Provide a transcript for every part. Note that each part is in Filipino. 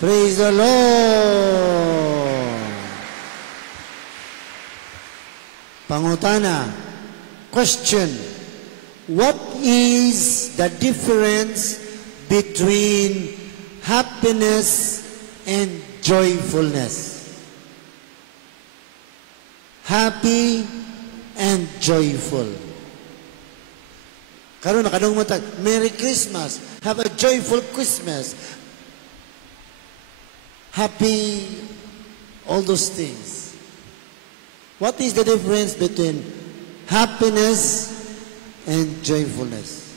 Praise the Lord. Pangutana. Question. What is the difference between happiness and joyfulness? Happy and joyful. Karon nakadung mo tag, Merry Christmas. Have a joyful Christmas. Happy, all those things. What is the difference between happiness and joyfulness?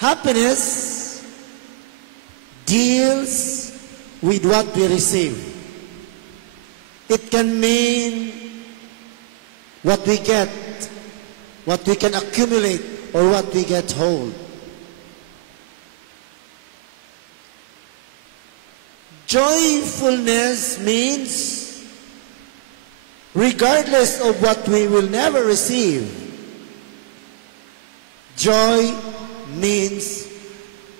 Happiness deals with what we receive. It can mean what we get, what we can accumulate, or what we get hold. Joyfulness means, regardless of what we will never receive, joy means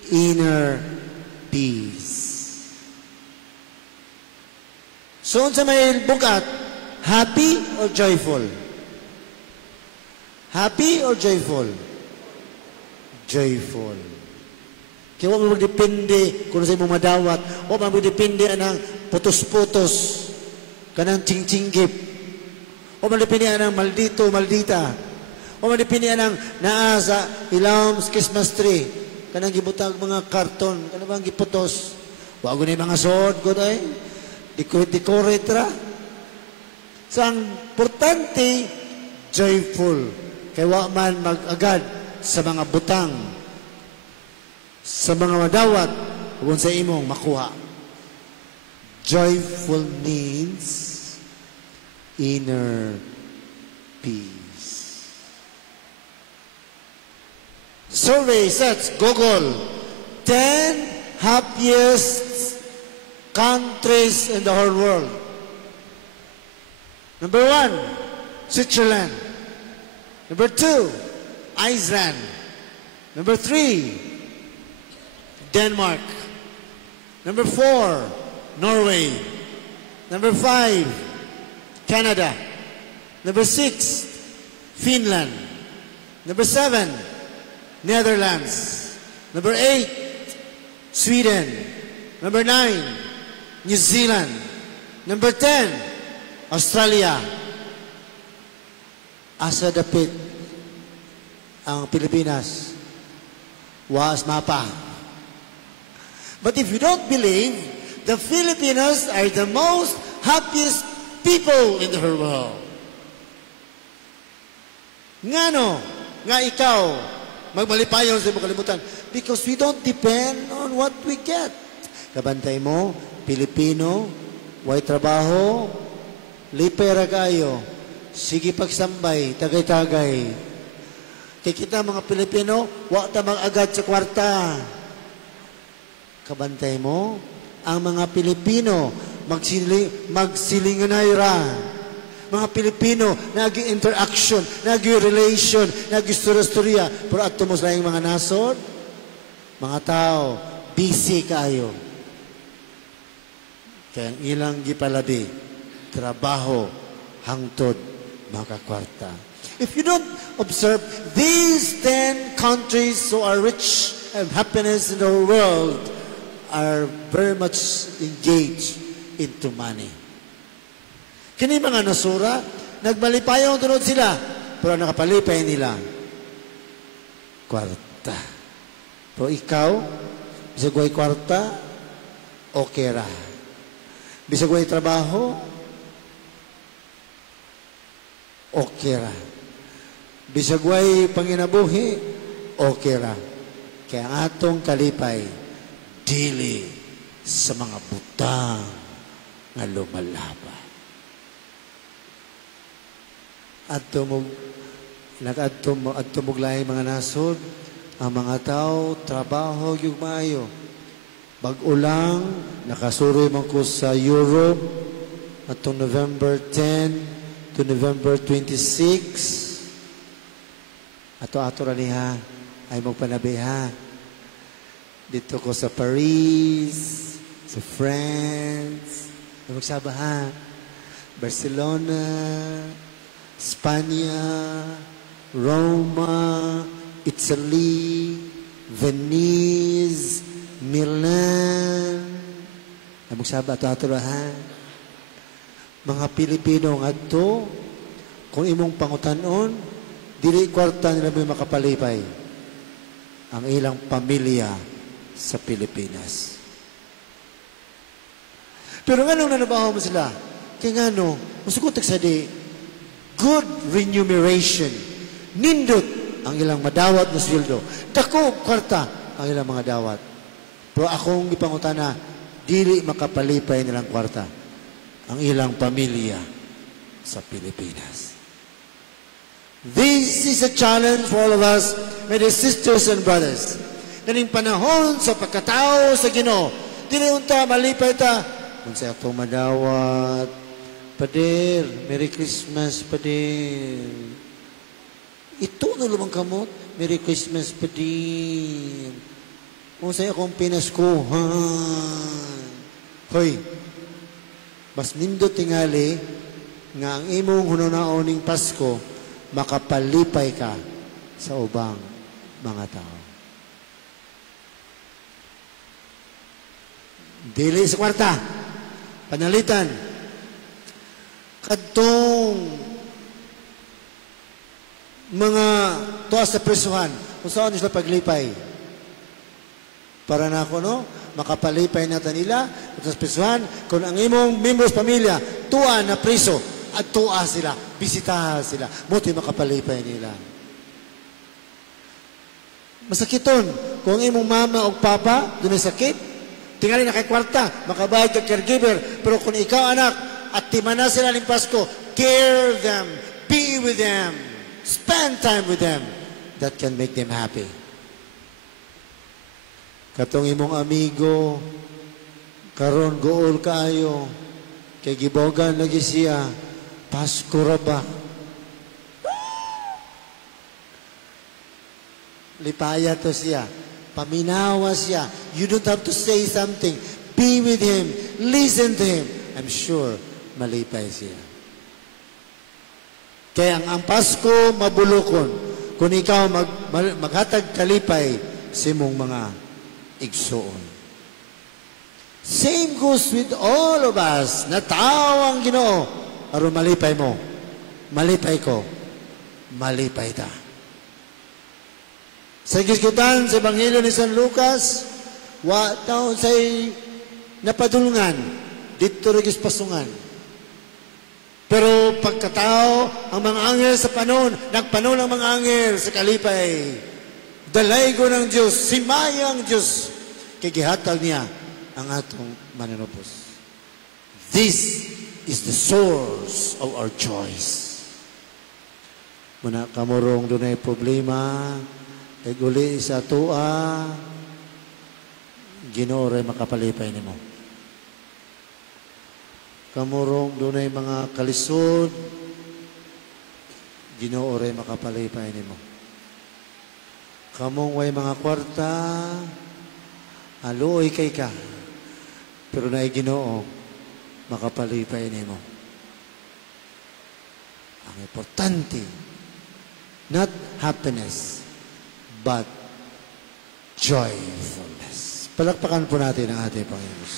inner peace. So, sa may bukat, happy or joyful? Happy or joyful? Joyful. Kaya huwag mo magdepende kung sa imong madawat. Huwag mo magdepende anang putos-putos, kanang ching-chinggip. Huwag mo magdepende anang maldito, maldita. Huwag mo magdepende anang naa sa ilawom Christmas tree. Kanang gibutag mga karton, kanang bang giputos. Huwag ko na yung mga sood ko na decorate ra. So, ang importante, joyful. Kaya huwag man mag-agad sa mga butang, sa mga madawat, kung sa imong makuha. Joyful means inner peace. Survey sets Google 10 happiest countries in the whole world. Number 1, Switzerland. Number 2, Iceland. Number 3, Denmark. Number 4, Norway. Number 5, Canada. Number 6, Finland. Number 7, Netherlands. Number 8, Sweden. Number 9, New Zealand. Number 10, Australia. Asa dapit ang Pilipinas. Was mapa. But if you don't believe, the Filipinos are the most happiest people in the whole world. Ngano nga ikaw magmalipayon sa imong kalibutan? Because we don't depend on what we get. Kabantay mo, Pilipino, way trabaho, lipay ra kayo, sige pagsambay, tagay-tagay. Kaya kita mga Pilipino, wa ta mag-agad sa kwarta. Kabantay mo, ang mga Pilipino, magsilinganay ra. Mga Pilipino, nag-interaction, nag-relation, nag-istorya-storya. Pero ato mo sa mga nasod, mga tao, busy kayo. Kaya ilang gipalabi, trabaho, hangtod, makakwarta. If you don't observe, these 10 countries who are rich and happiness in the world are very much engaged into money. Kini mga nasura, nagmalipayong tunod sila, pero nakapalipay nila kwarta. Pero ikaw, bisag way kwarta, okay ra. Bisag way trabaho, okay ra. Bisag way panginabuhi, okay ra. Kaya ang atong kalipay, dili sa mga butang nga lumalaba. Adto mo laing mga nasod, ang mga tao, trabaho, yung maayo. Bag-ulang, nakasuroy man ko sa Europe, atong November 10 to November 26. Ato-ato rani ha, ay magpanabi ha. Dito ko sa Paris, sa France, magsabahan, Barcelona, Spanya, Roma, Italy, Venice, Milan. Magsaba ato-atorahan. Mga Pilipino nga to, kung imong pangutanon, dili kwarta nila may makapalipay ang ilang pamilya sa Pilipinas. Pero nga nung nanabaho mo sila, kaya nga no, masukutik sa di, good remuneration, nindot ang ilang madawat na sweldo. Dako kwarta ang ilang mga dawat. Pero akong ipangutana, dili makapalipay nilang kwarta ang ilang pamilya sa Pilipinas. This is a challenge for all of us, my dear sisters and brothers. Kaning panahon sa pagkatao sa Ginoo, dili unta malipay ta. Kung sa akong madawat, Pader, Merry Christmas, Pader. Ito na lumang kamot, Merry Christmas, Pader. Kung sa akong pinaskuhan. Hoy, mas nindo tingali nga ang imong hununaoning Pasko, makapalipay ka sa ubang mga tao. Dili sa kwarta, panalitan, kadtong mga tuwas sa presuhan, kung saan sila paglipay. Para na ako, no? Makapalipay natin nila at sa presuhan, kung ang imong members pamilya, tuwa na preso, at tuwa sila, bisitahan sila, muti makapalipay nila. Masakiton, kung imong mama o papa, doon ay sakit, tingali na kay kwarta, makabayad ka caregiver, pero kung ikaw anak, at timana sila ng Pasko, care them, be with them, spend time with them, that can make them happy. Katong imong amigo, karon gool kaayo, kay gibogan lagi siya, Pasko ra ba? Lipaya to siya. Paminawa siya. You don't have to say something. Be with him. Listen to him. I'm sure malipay siya. Kaya ang Pasko mabulokon kung ikaw maghatag kalipay sa imong mga igsoon. Same goes with all of us na tao ang Ginoo. Aron malipay mo, malipay ko, malipay ta. Sa gisgutan sa Ebanghelyo ni San Lucas, wa taon say napadulungan, dito rin pasungan. Pero pagkatao, ang mga anghel sa panon, nagpanon ang mga anghel sa kalipay. Dalaygo ng Diyos, simaya ang Diyos, kikihatag niya ang atong mananupos. This is the source of our choice. Muna kamurong dunay problema, iguli sa tua, Ginoo ray makapalipay nimo. Kamurong dunay mga kalisod, Ginoo ray makapalipay nimo. Kamong way mga kwarta, aluoy kay ka, pero naay Ginoo makapalipay nimo. Ang importante, not happiness, but joyfulness. Palakpakan po natin ang ating Panginoon.